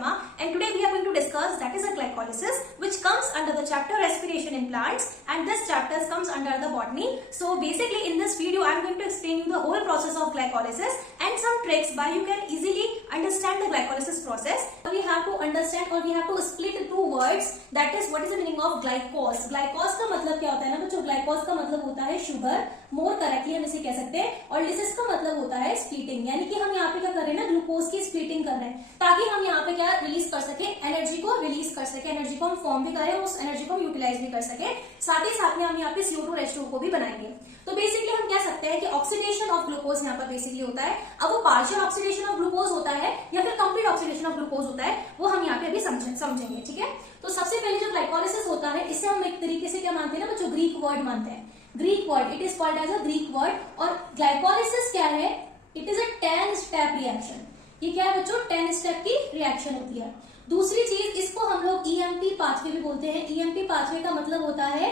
Sharma, and today we are going to discuss that is a glycolysis, which comes under the chapter respiration in plants, and this chapter comes under the botany. So basically in this video I am going to explain you the whole process of glycolysis and some tricks by you can easily understand the glycolysis process. We have to understand or we have to split two words, that is what is the meaning of glycose. Glycose का मतलब क्या होता है ना बच्चों, glycose का मतलब होता है शुगर, मोर करेक्टली हम इसे कह सकते हैं, और लिसिस का मतलब होता है स्प्लिटिंग, यानी कि हम यहाँ पे क्या कर रहे हैं ना, ग्लूकोज की स्प्लिटिंग कर रहे हैं ताकि हम यहाँ पे क्या रिलीज कर सके, एनर्जी को रिलीज कर सके, एनर्जी को हम फॉर्म भी करें, उस एनर्जी को हम यूटिलाइज भी कर सके, साथ ही साथ में हम यहाँ पे CO2 H2O को भी बनाएंगे। तो बेसिकली हम कह सकते हैं कि ऑक्सीडेशन ऑफ ग्लूकोज यहाँ पर बेसिकली होता है। अब वो पार्शियल ऑक्सीडेशन ऑफ ग्लूकोज होता है या फिर कंप्लीट ऑक्सीडेशन ऑफ ग्लूकोज होता है, वो हम यहाँ पे अभी समझेंगे, ठीक है। तो सबसे पहले जो ग्लाइकोलाइसिस होता है, इसे हम एक तरीके से क्या मानते हैं ना बच्चों, ग्रीक वर्ड मानते हैं, Greek word, it is called as a Greek word. और ग्लाइकोलाइसिस क्या है, it is a 10 step reaction. ये क्या है बच्चों, 10 स्टेप की रिएक्शन होती है। दूसरी चीज, इसको हम लोग EMP पाथवे भी बोलते हैं। EMP पाथवे का मतलब होता है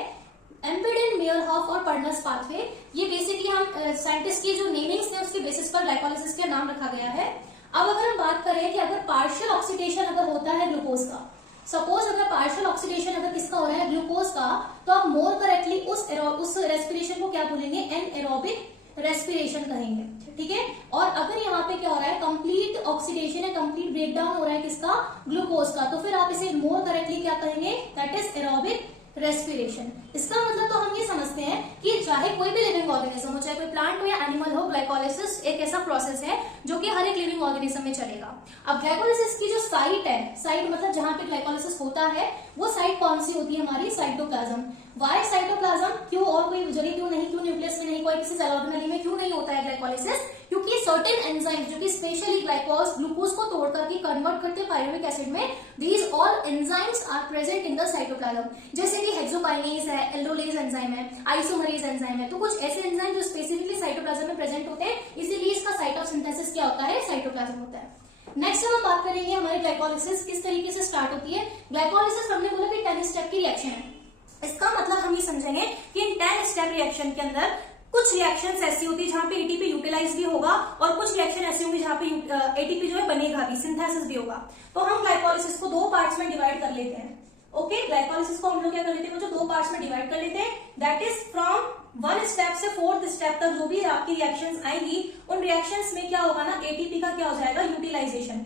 एम्पिडेन मेयरहॉफ और पर्नस पाथवे। ये बेसिकली हम साइंटिस्ट की जो नेमिंग्स है उसके बेसिस पर ग्लाइकोलाइसिस का नाम रखा गया है। अब अगर हम बात करें कि अगर पार्शियल ऑक्सीडेशन अगर होता है ग्लूकोज का, सपोज अगर पार्शियल ऑक्सीडेशन अगर किसका हो रहा है, ग्लूकोज का, तो आप मोर करेक्टली उस रेस्पिरेशन को क्या बोलेंगे, एनएरोबिक रेस्पिरेशन कहेंगे, ठीक है। और अगर यहाँ पे क्या हो रहा है, कंप्लीट ऑक्सीडेशन है, कंप्लीट ब्रेकडाउन हो रहा है किसका, ग्लूकोज का, तो फिर आप इसे मोर करेक्टली क्या कहेंगे, दैट इज एरोबिक रेस्पिरेशन। इसका मतलब तो हम ये समझते हैं कि चाहे कोई भी लिविंग ऑर्गेनिज्म हो, चाहे कोई प्लांट हो या एनिमल हो, ग्लाइकोलाइसिस एक ऐसा प्रोसेस है जो कि हर एक लिविंग ऑर्गेनिज्म में चलेगा। अब ग्लाइकोलाइसिस की जो साइट है, साइट मतलब जहां पे ग्लाइकोलाइसिस होता है, वो साइट कौन सी होती है, हमारी साइटोप्लाज्म। वाई साइटोप्लाज्म, क्यों और कोई जगह क्यों नहीं, क्यों न्यूक्लियस में नहीं, कोई किसी सेल ऑर्गेनेल में क्यों नहीं होता है ग्लाइकोलाइसिस, क्योंकि सर्टेन एंजाइम जो कि स्पेशली ग्लूकोज को तोड़ करके कन्वर्ट करते हैं पायरुविक एसिड में, these all enzymes are present in the cytoplasm. जैसे कि हेक्सोकाइनेज है, एल्डोलेज एंजाइम है, आइसोमरेज एंजाइम है, तो कुछ ऐसे एंजाइम जो स्पेसिफिकली साइटोप्लाज्म में प्रेजेंट होते हैं, इसीलिए इसका साइट ऑफ सिंथेसिस क्या होता है, साइटोप्लाज्म होता है। नेक्स्ट हम बात करेंगे हमारी ग्लाइकोलाइसिस किस तरीके से स्टार्ट होती है। ग्लाइकोलाइसिस हमने बोला कि 10 स्टेप की रिएक्शन है। इसका मतलब हम ये समझेंगे कि इन 10 स्टेप रिएक्शन के अंदर कुछ रिएक्शंस ऐसी होती है जहां पे एटीपी यूटिलाइज भी होगा, और कुछ रिएक्शन ऐसी होंगी जहां पे एटीपी जो है बनेगा भी, सिंथेसिस भी होगा। तो हम ग्लाइकोलाइसिस को दो पार्ट्स में डिवाइड कर लेते हैं। ओके, ग्लाइकोलाइसिस को हम लोग क्या कर लेते हैं, जो दो पार्ट्स में डिवाइड कर लेते हैं, दैट इज फ्रॉम 1 स्टेप से 4th स्टेप तक जो भी आपकी रिएक्शंस आएंगी, उन रिएक्शंस में क्या होगा ना, एटीपी का क्या हो जाएगा, यूटिलाइजेशन।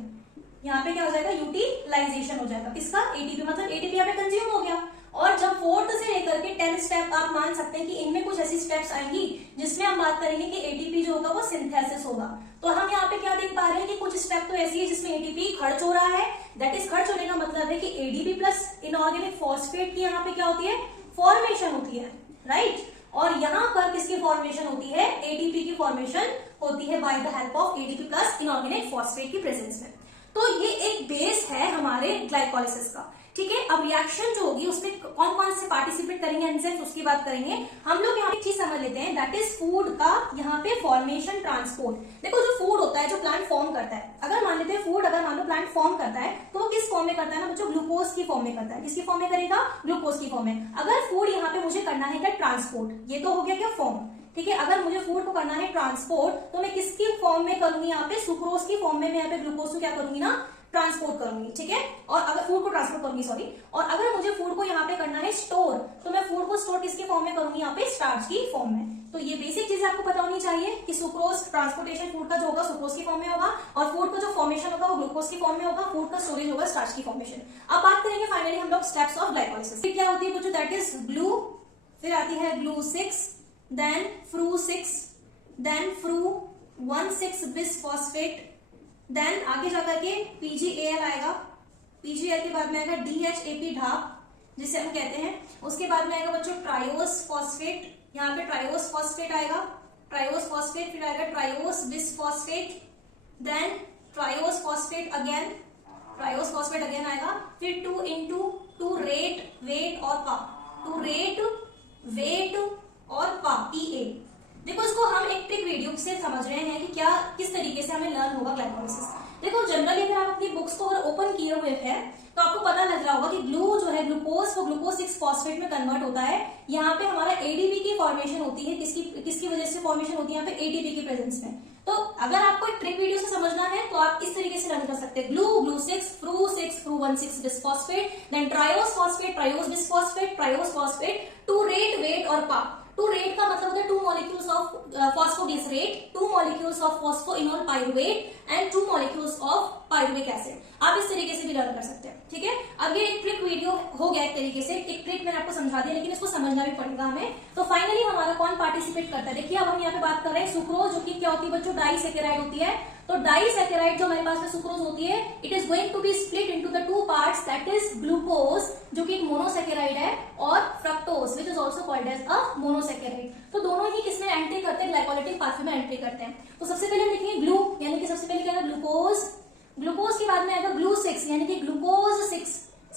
यहाँ पे क्या हो जाएगा, यूटिलाइजेशन हो जाएगा। किसका, एटीपी, मतलब एटीपी यहाँ पे कंज्यूम हो गया। और जब 4th से लेकर के 10 स्टेप आप मान सकते हैं कि इनमें कुछ ऐसी स्टेप्स आएंगी जिसमें हम बात करेंगे कि एटीपी जो होगा वो सिंथेसिस होगा। तो हम यहाँ पे क्या देख पा रहे हैं कि कुछ स्टेप तो ऐसी है जिसमें एटीपी खर्च हो रहा है, दैट इज खर्च होने का मतलब है कि एडीपी प्लस इनऑर्गेनिक फॉस्फेट की यहाँ पे क्या होती है, फॉर्मेशन होती है, राइट। और यहाँ पर किसकी फॉर्मेशन होती है, एटीपी की फॉर्मेशन होती है by the help of ADP plus inorganic phosphate की प्रेजेंस में। तो ये एक बेस है हमारे ग्लाइकोलाइसिस का, ठीक है। अब रिएक्शन जो होगी उसमें कौन कौन से पार्टिसिपेट करेंगे एंजाइम्स, उसकी बात करेंगे। हम लोग यहाँ पे चीज समझ लेते हैं, दैट इज फूड का यहाँ पे फॉर्मेशन ट्रांसपोर्ट। देखो जो फूड होता है, जो प्लांट फॉर्म करता है, अगर मान लेते हैं फूड, अगर मान लो प्लांट फॉर्म करता है, तो वो किस फॉर्म में करता है ना बच्चों, ग्लूकोज की फॉर्म में करता है। किसकी फॉर्म में करेगा, ग्लूकोज की फॉर्म में। अगर फूड यहाँ पे मुझे करना है क्या, ट्रांसपोर्ट, ये तो हो गया क्या, फॉर्म, ठीक है। अगर मुझे फूड को करना है ट्रांसपोर्ट, तो मैं किसकी फॉर्म में करूंगी, यहाँ पे सुक्रोज की फॉर्म में मैं यहाँ पे ग्लूकोज को क्या करूंगी ना, ट्रांसपोर्ट करूंगी, ठीक है। और अगर फूड को ट्रांसपोर्ट करूंगी, सॉरी, और अगर मुझे फूड को यहाँ पे करना है स्टोर, तो मैं फूड को स्टोर किसकी फॉर्म में करूंगी, यहाँ पे स्टार्च की फॉर्म में। तो ये बेसिक चीजें आपको पता होनी चाहिए कि सुक्रोज ट्रांसपोर्टेशन फूड का जो होगा सुक्रोज की फॉर्म में होगा, और फूड का जो फॉर्मेशन होगा वो ग्लूकोज की फॉर्म में होगा, फूड का स्टोरेज होगा स्टार्च की फॉर्मेशन। अब बात करेंगे फाइनली हम लोग स्टेप्स ऑफ ग्लाइकोलाइसिस। क्या होती है बच्चों, दैट इज ग्लू, फिर आती है glu 6, then fru 6, then fru 1,6 bis phosphate, then आगे जाकर के PgAl आएगा, PgAl के बाद में आएगा DHAP ढाप जिसे हम कहते हैं। उसके बाद में आएगा बच्चों ट्रायोस फॉस्फेट, यहाँ पे ट्रायोस फॉस्फेट आएगा, ट्रायोस फॉस्फेट, फिर आएगा triose bis phosphate, then triose phosphate again, triose phosphate again आएगा, फिर 2 into 2 रेट, वेट और पा, 2 रेट, वेट और पा, PA। देखो इसको हम एक ट्रिक वीडियो से समझ रहे हैं कि क्या किस तरीके से हमें लर्न होगा ग्लाइकोलाइसिस। देखो जनरली अगर आप अपनी बुक्स को अगर ओपन किए हुए हैं तो आपको पता लग रहा होगा कि ग्लू जो है ग्लूकोज, वो ग्लूकोज 6 फॉस्फेट में कन्वर्ट होता है। यहाँ पे हमारा एडीपी की फॉर्मेशन होती है, किसकी वजह से फॉर्मेशन होती है, यहाँ पे एटीपी की प्रेजेंस में। तो अगर आपको एक ट्रिक वीडियो से समझना है तो आप इस तरीके से लर्न कर सकते हैं। Glu 6, fru 6, fru 1,6 bisphosphate, then triose phosphate, triose bisphosphate, triose phosphate, टू रेट, वेट और पा। टू रेट का मतलब होता है 2 molecules of phosphoglycerate, 2 molecules of phosphoenol pyruvate and 2 molecules of pyruvic acid. आप इस तरीके से भी लर्न कर सकते हैं, ठीक है। अब ये एक ट्रिक वीडियो हो गया एक तरीके से, एक ट्रिक मैंने आपको समझा दिया, लेकिन इसको समझना भी पड़ेगा हमें। तो फाइनली हमारा कौन पार्टिसिपेट करता है, देखिए अब हम यहाँ पे बात कर रहे हैं सुक्रोज, जो कि क्या होती है बच्चों, डाइसैकेराइड होती है। तो डाइसैकेराइड जो हमारे पास में सुक्रोज होती है, it is going to be split into the 2 parts, that is glucose जो कि एक मोनोसैकेराइड है, और fructose which is also called as a monosaccharide. तो दोनों ही किसमें एंट्री करते हैं, ग्लाइकोलाइटिक पाथवे में एंट्री करते हैं। तो सबसे पहले हम लिखेंगे ग्लू, यानी कि सबसे पहले क्या है ग्लूकोज, ग्लूकोज के बाद में आएगा ग्लू 6 यानी कि ग्लूकोज 6।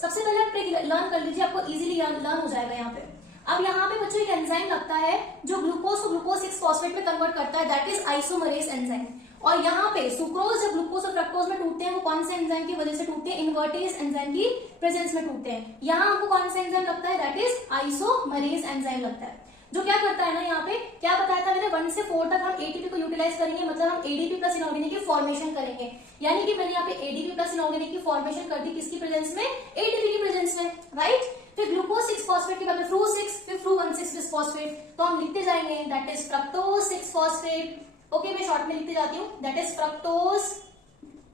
सबसे पहले आप ट्रिक लर्न कर लीजिए, आपको इजीली लर्न हो जाएगा यहाँ पे। अब यहाँ पे बच्चों एक एंजाइम लगता है जो ग्लूकोज को ग्लूकोज 6 फॉस्फेट में कन्वर्ट करता है, दैट इज आइसोमरेज एंजाइम। और यहाँ पे सुक्रोज जब ग्लूकोज और फ्रक्टोज में टूटते हैं, वो कौन से एंजाइम की वजह से टूटते हैं, इन्वर्टेज एंजाइम की प्रेजेंस में टूटते हैं। यहाँ आपको कौन सा एंजाइम लगता है, दैट इज आइसोमरेज एंजाइम लगता है, जो क्या करता है ना, यहाँ पे क्या बताया था मैंने, 1 से 4 तक हम एटीपी को यूटिलाइज करेंगे, मतलब हम एडीपी प्लस इनऑर्गेनिक की फॉर्मेशन करेंगे। यानी कि मैंने यहाँ पे एडीपी प्लस इनऑर्गेनिक की फॉर्मेशन कर दी, किसकी प्रेजेंस में, एटीपी की प्रेजेंस में, राइट। फिर ग्लूकोज 6 फॉस्फेट के बाद में फ्रू 6, फिर फ्रू 1,6 बिस्फॉस्फेट। तो हम लिखते जाएंगे that is fructose 6 phosphate, okay मैं शॉर्ट में लिखते जाती हूँ, दैट इज फ्रक्टोज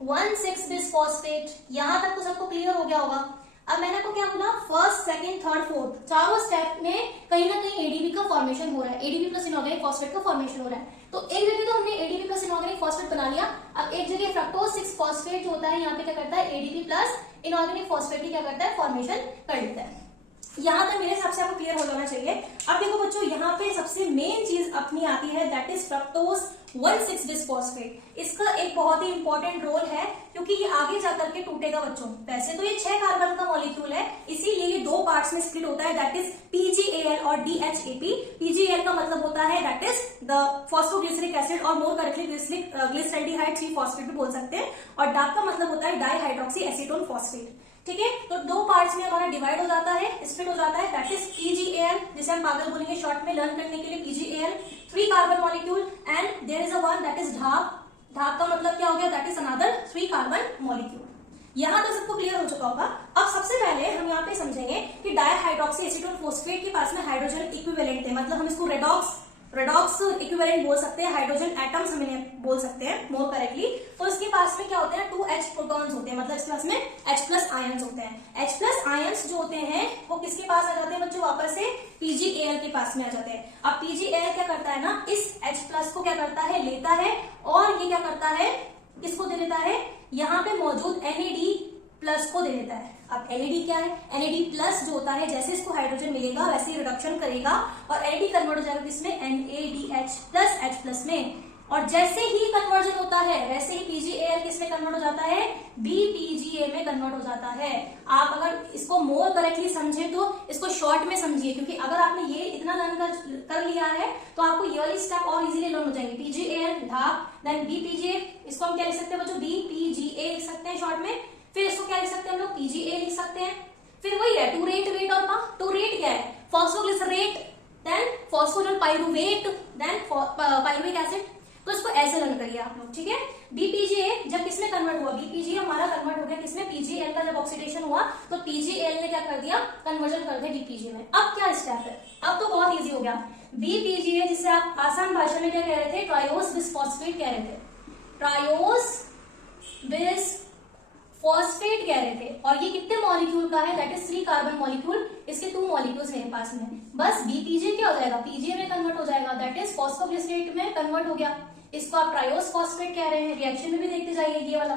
1,6 बिस्फॉस्फेट। यहां तक तो सबको क्लियर हो गया होगा। अब मैंने आपको क्या बोला, फर्स्ट, सेकंड, थर्ड, फोर्थ, चारों स्टेप में कहीं ना कहीं एडीपी का फॉर्मेशन हो रहा है, एडीपी प्लस इनऑर्गेनिक फॉस्फेट का फॉर्मेशन हो रहा है। तो एक जगह तो हमने एडीपी प्लस इनऑर्गेनिक फॉस्फेट बना लिया, अब एक जगह फ्रक्टोज 6 फॉस्फेट जो होता है यहाँ पे क्या करता है, एडीपी प्लस इनऑर्गेनिक फॉस्फेट क्या करता है, फॉर्मेशन कर लेता है। यहाँ तक मेरे हिसाब से आपको क्लियर हो जाना चाहिए। अब देखो बच्चों, यहाँ पे सबसे मेन चीज अपनी आती है, दैट इज फ्रक्टोज 1,6 बिस्फॉस्फेट। इसका एक बहुत ही इंपॉर्टेंट रोल है, क्योंकि ये आगे जाकर के टूटेगा बच्चों। वैसे तो ये 6 कार्बन का मॉलिक्यूल है, इसीलिए ये 2 पार्ट्स में स्प्लिट होता है, दैट इज PgAl और DHAP। PgAl का मतलब होता है that is the phosphoglyceric acid, और मोर करेक्टली ग्लिसरैल्डिहाइड 3 फॉस्फेट भी बोल सकते हैं। और डाक का मतलब होता है डाइहाइड्रोक्सी एसीटोन फॉस्फेट, ठीक है। तो 2 पार्ट्स में हमारा डिवाइड हो जाता है, स्प्लिट हो जाता है, दैट इज PgAl, जिसे हम पागल बोलेंगे शॉर्ट में लर्न करने के लिए, PgAl 3 carbon molecule, and there is a one that is ढाक। ढाक का मतलब क्या हो गया, that is another 3 carbon molecule. यहां तक सबको क्लियर हो चुका होगा। अब सबसे पहले हम यहाँ पे समझेंगे कि डाइहाइड्रोक्सी एसीटोन फॉस्फेट के पास में हाइड्रोजन इक्विवेलेंट है, मतलब हम इसको रेडॉक्स इक्विवेलेंट बोल सकते हैं, हाइड्रोजन एटम्स हम इन्हें बोल सकते हैं मोर करेक्टली। तो इसके पास में क्या होते हैं, 2H प्रोटॉन्स होते हैं, मतलब इसके पास में H+ आयंस होते हैं। H+ आयंस जो होते हैं वो किसके पास आ जाते हैं बच्चों, वापस से PgAl के पास में आ जाते हैं। अब PgAl क्या करता है ना, इस H+ को क्या करता है, लेता है, और ये क्या करता है, इसको दे देता है यहाँ पे मौजूद NAD+ को दे देता है। अब NAD क्या है, NAD+ जो होता है, जैसे इसको हाइड्रोजन मिलेगा वैसे ही रिडक्शन करेगा और NAD कन्वर्ट हो जाएगा किसमें, NADH+H+ में। और जैसे ही कन्वर्जन होता है वैसे ही PgAl किसमें कन्वर्ट हो जाता है, BPGA में कन्वर्ट हो जाता है। आप अगर इसको मोर करेक्टली समझे तो इसको शॉर्ट में समझिए, क्योंकि अगर आपने ये इतना लर्न कर लिया है तो आपको ये वाली स्टेप और इजीली लर्न हो जाएंगे। PgAl ढाक, देन BPGA, इसको हम क्या लिख सकते हैं बच्चों, BPGA लिख सकते हैं शॉर्ट में। फिर इसको क्या लिख सकते हैं हम लोग, PgA लिख सकते हैं। फिर वही है टू रेट, वेट और पा। टू रेट क्या है, phosphoglycerate, then phosphoenol pyruvate, then pyruvic acid. तो इसको ऐसे लर्न करिए आप लोग, ठीक है। BPGA जब किसमें कन्वर्ट हुआ, BPGA हमारा कन्वर्ट हो गया किसमें, PgAl का जब ऑक्सीडेशन हुआ तो PgAl ने क्या कर दिया, कन्वर्जन कर दिया BPGA में। अब क्या स्टेप है, अब तो बहुत इजी हो गया। BPGA जिसे आप आसान भाषा में क्या कह रहे थे, ट्रायोस बिस्फॉस्फेट कह रहे थे, ट्रायोस बिस्फॉस्फेट कह रहे थे। और ये कितने मॉलिक्यूल का है, दैट इज 3 कार्बन मॉलिक्यूल, इसके 2 मॉलिक्यूल्स मेरे पास में। बस BPGA क्या हो जाएगा, PGA में कन्वर्ट हो जाएगा, दैट इज फॉस्फोग्लिसरेट में कन्वर्ट हो गया। इसको आप ट्रायोस फॉस्फेट कह रहे हैं, रिएक्शन में भी देखते जाइए ये वाला,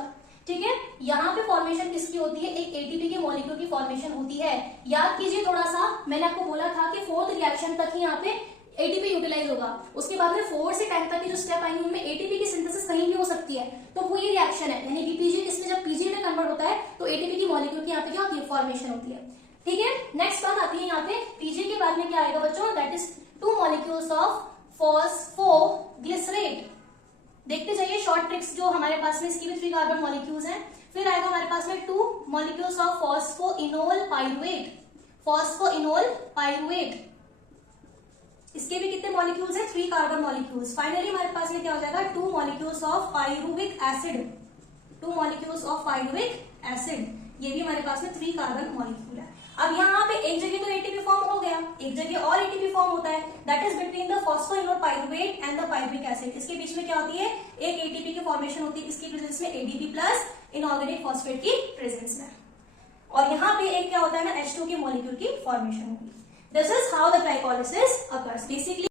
ठीक है। यहाँ पे फॉर्मेशन किसकी होती है, एक एटीपी के मॉलिक्यूल की फॉर्मेशन होती है। याद कीजिए थोड़ा सा, मैंने आपको बोला था कि 4th रिएक्शन तक ही यहाँ पे एटीपी यूटिलाइज होगा, उसके बाद में 4 से 10 तक की जो स्टेप आएंगे उनमें एटीपी की सिंथेसिस कहीं भी हो सकती है। तो वो ये रिएक्शन है, यानी BPGA इसमें जब PGA में कन्वर्ट होता है तो एटीपी की मॉलिक्यूल की यहाँ पे क्या होती है, फॉर्मेशन होती है, ठीक है। नेक्स्ट बात आती है यहाँ पे PGA के बाद में क्या आएगा बच्चों, that is 2 molecules of phosphoglycerate. देखते जाइए शॉर्ट ट्रिक्स जो हमारे पास में, इसकी भी 3 कार्बन मॉलिक्यूल्स हैं। फिर आएगा हमारे पास में 2 molecules of phosphoenol pyruvate, phosphoenol pyruvate, इसके भी कितने मॉलिक्यूल्स है, 3 कार्बन मॉलिक्यूल्स। फाइनली हमारे पास में क्या हो जाएगा, 2 molecules of pyruvic acid, 2 molecules of pyruvic acid, ये भी हमारे पास में 3 कार्बन मॉलिक्यूल है। अब यहाँ पे एक जगह तो एटीपी फॉर्म हो गया, एक जगह और एटीपी फॉर्म होता है, that is between the phosphoenol pyruvate and the pyruvic acid. इसके बीच में क्या होती है, एक एटीपी की फॉर्मेशन होती है, इसकी प्रेजेंस में एडीपी प्लस इनऑर्गेनिक फॉस्फेट की प्रेजेंस में, और यहाँ पे एक क्या होता है ना, H2 के मॉलिक्यूल की फॉर्मेशन होगी। This is how the glycolysis occurs. Basically